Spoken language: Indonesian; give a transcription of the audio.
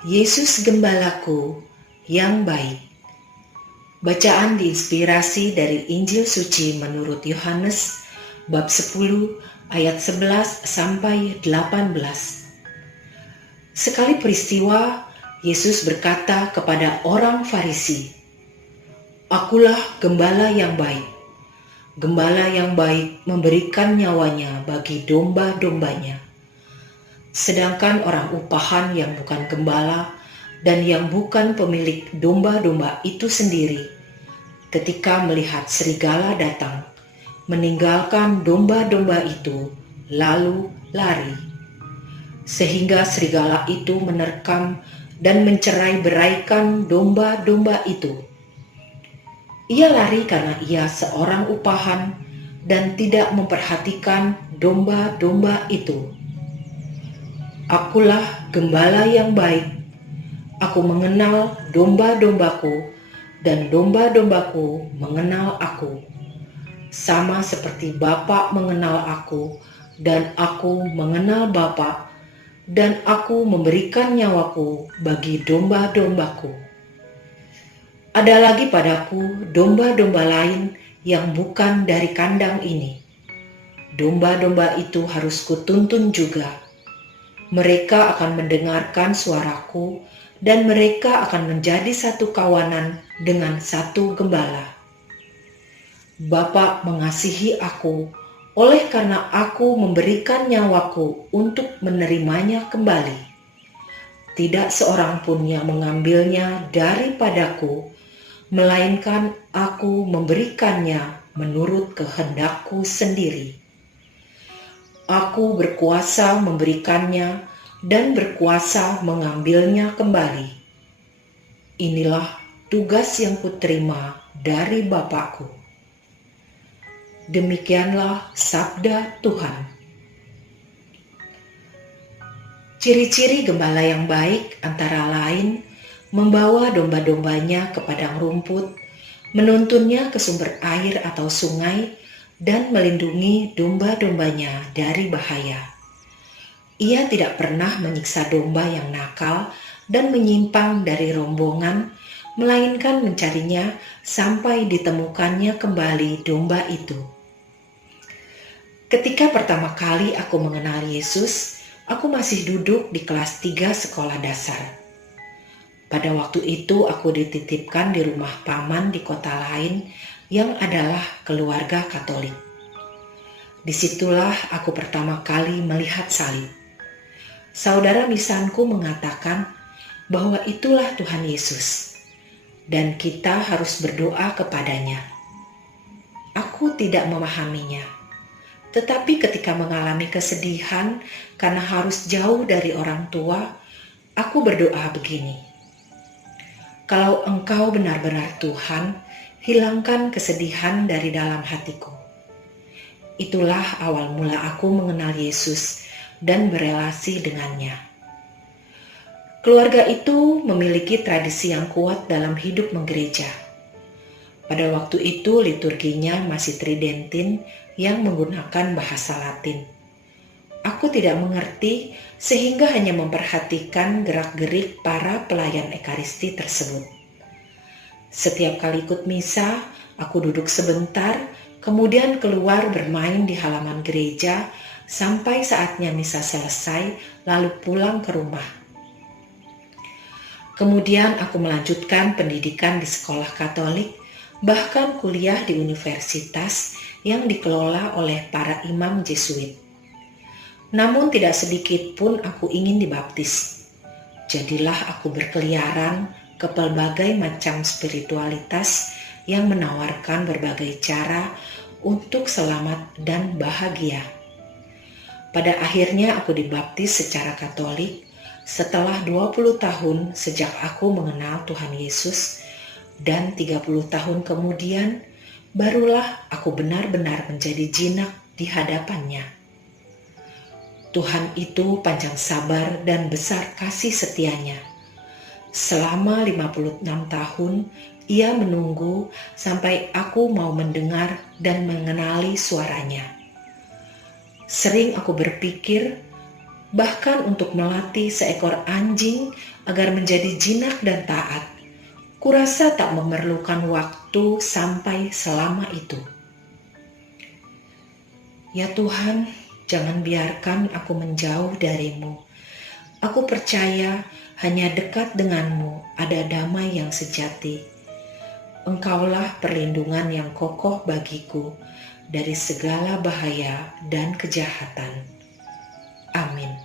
Yesus Gembalaku yang baik. Bacaan diinspirasi dari Injil Suci menurut Yohanes bab 10 ayat 11 sampai 18. Sekali peristiwa, Yesus berkata kepada orang Farisi, "Akulah gembala yang baik. Gembala yang baik memberikan nyawanya bagi domba-dombanya. Sedangkan orang upahan yang bukan gembala dan yang bukan pemilik domba-domba itu sendiri, ketika melihat serigala datang, meninggalkan domba-domba itu, lalu lari. Sehingga serigala itu menerkam dan mencerai-beraikan domba-domba itu. Ia lari karena ia seorang upahan dan tidak memperhatikan domba-domba itu. Akulah gembala yang baik. Aku mengenal domba-dombaku dan domba-dombaku mengenal aku. Sama seperti Bapa mengenal aku dan aku mengenal Bapa, dan aku memberikan nyawaku bagi domba-dombaku. Ada lagi padaku domba-domba lain yang bukan dari kandang ini. Domba-domba itu harus kutuntun juga. Mereka akan mendengarkan suaraku, dan mereka akan menjadi satu kawanan dengan satu gembala. Bapa mengasihi aku, oleh karena aku memberikan nyawaku untuk menerimanya kembali. Tidak seorang pun yang mengambilnya daripadaku, melainkan aku memberikannya menurut kehendakku sendiri. Aku berkuasa memberikannya dan berkuasa mengambilnya kembali. Inilah tugas yang kuterima dari Bapakku." Demikianlah sabda Tuhan. Ciri-ciri gembala yang baik antara lain membawa domba-dombanya ke padang rumput, menuntunnya ke sumber air atau sungai, dan melindungi domba-dombanya dari bahaya. Ia tidak pernah menyiksa domba yang nakal dan menyimpang dari rombongan, melainkan mencarinya sampai ditemukannya kembali domba itu. Ketika pertama kali aku mengenal Yesus, aku masih duduk di kelas 3 sekolah dasar. Pada waktu itu aku dititipkan di rumah paman di kota lain yang adalah keluarga Katolik. Disitulah aku pertama kali melihat salib. Saudara misanku mengatakan bahwa itulah Tuhan Yesus, dan kita harus berdoa kepadanya. Aku tidak memahaminya, tetapi ketika mengalami kesedihan karena harus jauh dari orang tua, aku berdoa begini: "Kalau Engkau benar-benar Tuhan, hilangkan kesedihan dari dalam hatiku." Itulah awal mula aku mengenal Yesus dan berelasi dengannya. Keluarga itu memiliki tradisi yang kuat dalam hidup menggereja. Pada waktu itu liturginya masih tridentin yang menggunakan bahasa Latin. Aku tidak mengerti sehingga hanya memperhatikan gerak-gerik para pelayan Ekaristi tersebut. Setiap kali ikut misa, aku duduk sebentar, kemudian keluar bermain di halaman gereja sampai saatnya misa selesai, lalu pulang ke rumah. Kemudian aku melanjutkan pendidikan di sekolah Katolik, bahkan kuliah di universitas yang dikelola oleh para imam Jesuit. Namun tidak sedikit pun aku ingin dibaptis. Jadilah aku berkeliaran ke berbagai macam spiritualitas yang menawarkan berbagai cara untuk selamat dan bahagia. Pada akhirnya aku dibaptis secara Katolik setelah 20 tahun sejak aku mengenal Tuhan Yesus, dan 30 tahun kemudian barulah aku benar-benar menjadi jinak di hadapannya. Tuhan itu panjang sabar dan besar kasih setianya. Selama 56 tahun, Ia menunggu sampai aku mau mendengar dan mengenali suaranya. Sering aku berpikir, bahkan untuk melatih seekor anjing agar menjadi jinak dan taat. Kurasa tak memerlukan waktu sampai selama itu. Ya Tuhan, jangan biarkan aku menjauh darimu. Aku percaya hanya dekat denganmu ada damai yang sejati. Engkaulah perlindungan yang kokoh bagiku dari segala bahaya dan kejahatan. Amin.